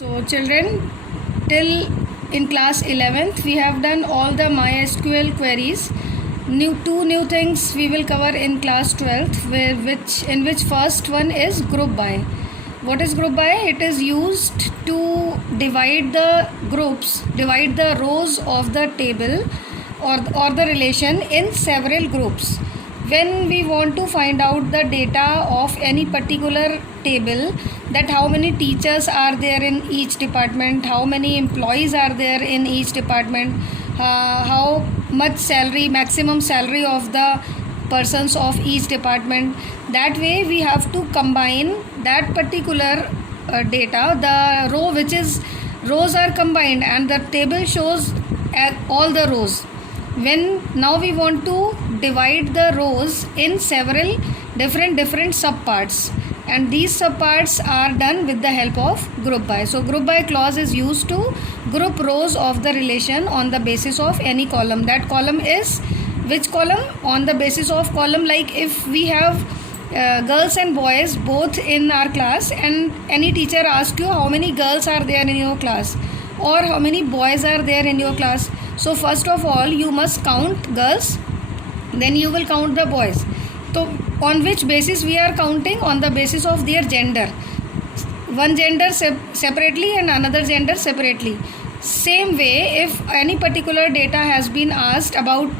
So children, till in class 11th we have done all the MySQL queries. Two new things we will cover in class 12th, in which first one is group by. What is group by? It is used to divide the groups, divide the rows of the table or the relation in several groups. When we want to find out the data of any particular table, that how many teachers are there in each department, how many employees are there in each department, how much salary, maximum salary of the persons of each department, that way we have to combine that particular data, the row which is rows are combined and the table shows all the rows. When now we want to divide the rows in several different subparts, and these subparts are done with the help of group by. So group by clause is used to group rows of the relation on the basis of any column. That column is which column? On the basis of column, like if we have girls and boys both in our class, and any teacher asks you how many girls are there in your class or how many boys are there in your class. So first of all you must count girls, then you will count the boys. So on which basis we are counting? On the basis of their gender. One gender separately and another gender separately. Same way, if any particular data has been asked about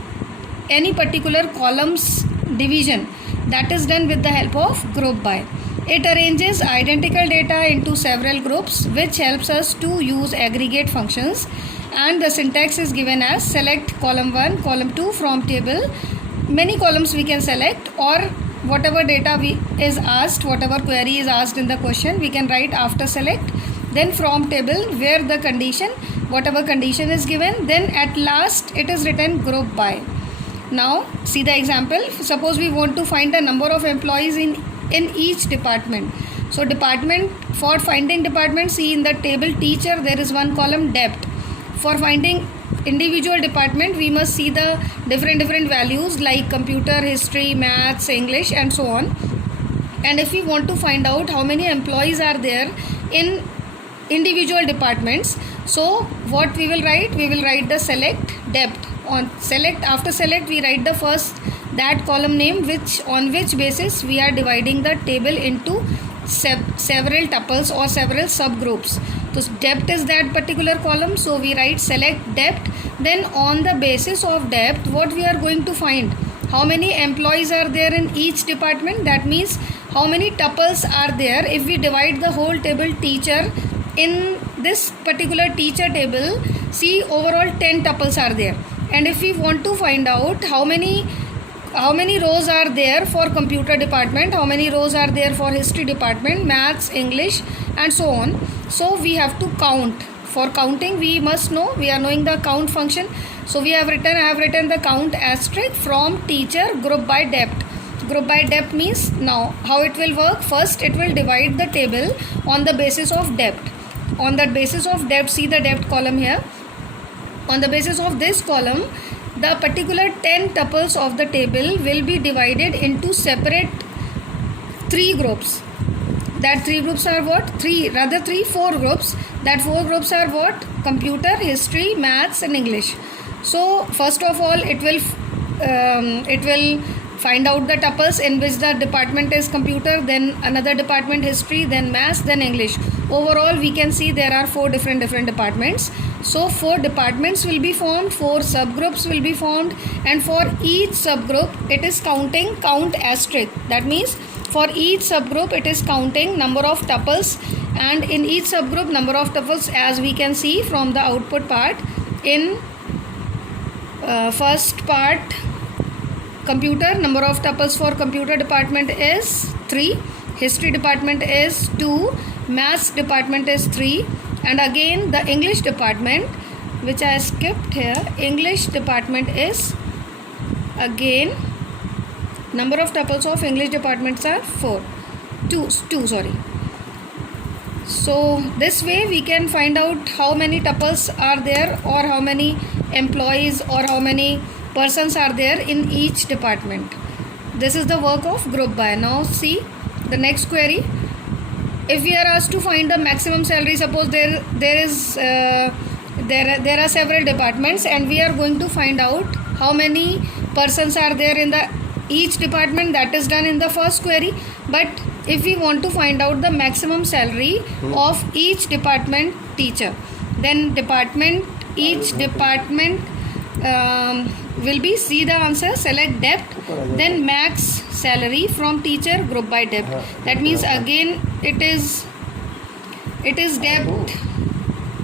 any particular column's division, that is done with the help of group by. It arranges identical data into several groups, which helps us to use aggregate functions, and the syntax is given as select column 1, column 2 from table. Many columns we can select, or whatever data is asked, whatever query is asked in the question, we can write after select, then from table where the condition, whatever condition is given, then at last it is written group by. Now see the example. Suppose we want to find the number of employees in each department. So department, for finding department, see in the table teacher there is one column depth. For finding individual department, we must see the different values like computer, history, maths, English and so on. And if we want to find out how many employees are there in individual departments, so what we will write? We will write the select depth. On select, after select we write the first that column name on which basis we are dividing the table into several tuples or several subgroups. So depth is that particular column, so we write select depth. Then on the basis of depth, what we are going to find? How many employees are there in each department? That means how many tuples are there. If we divide the whole table teacher, in this particular teacher table, see overall 10 tuples are there. And if we want to find out how many rows are there for computer department, how many rows are there for history department, maths, English and so on, so we have to count. For counting we must know, we are knowing the count function. So I have written the count asterisk from teacher group by depth. Group by depth means, now how it will work? First it will divide the table on the basis of depth. On the basis of depth, see the depth column here. On the basis of this column, the particular 10 tuples of the table will be divided into separate 3 groups. That 3 groups are what? 4 groups. That 4 groups are what? Computer, history, maths and English. So first of all it will find out the tuples in which the department is computer, then another department history, then maths, then English. Overall we can see there are 4 different departments. So 4 departments will be formed, 4 subgroups will be formed, and for each subgroup it is counting count asterisk. That means for each subgroup it is counting number of tuples, and in each subgroup number of tuples, as we can see from the output part. In first part, computer, number of tuples for computer department is 3, history department is 2, maths department is 3, and again the English department, which I skipped here, English department is, again number of tuples of English departments are 2. So this way we can find out how many tuples are there, or how many employees or how many persons are there in each department. This is the work of group by. Now see the next query. if we are asked to find the maximum salary, suppose there are several departments and we are going to find out how many persons are there in the each department. That is done in the first query. But if we want to find out the maximum salary of each department teacher, then each department will be, see the answer, select depth, then max salary from teacher group by depth. That means again it is depth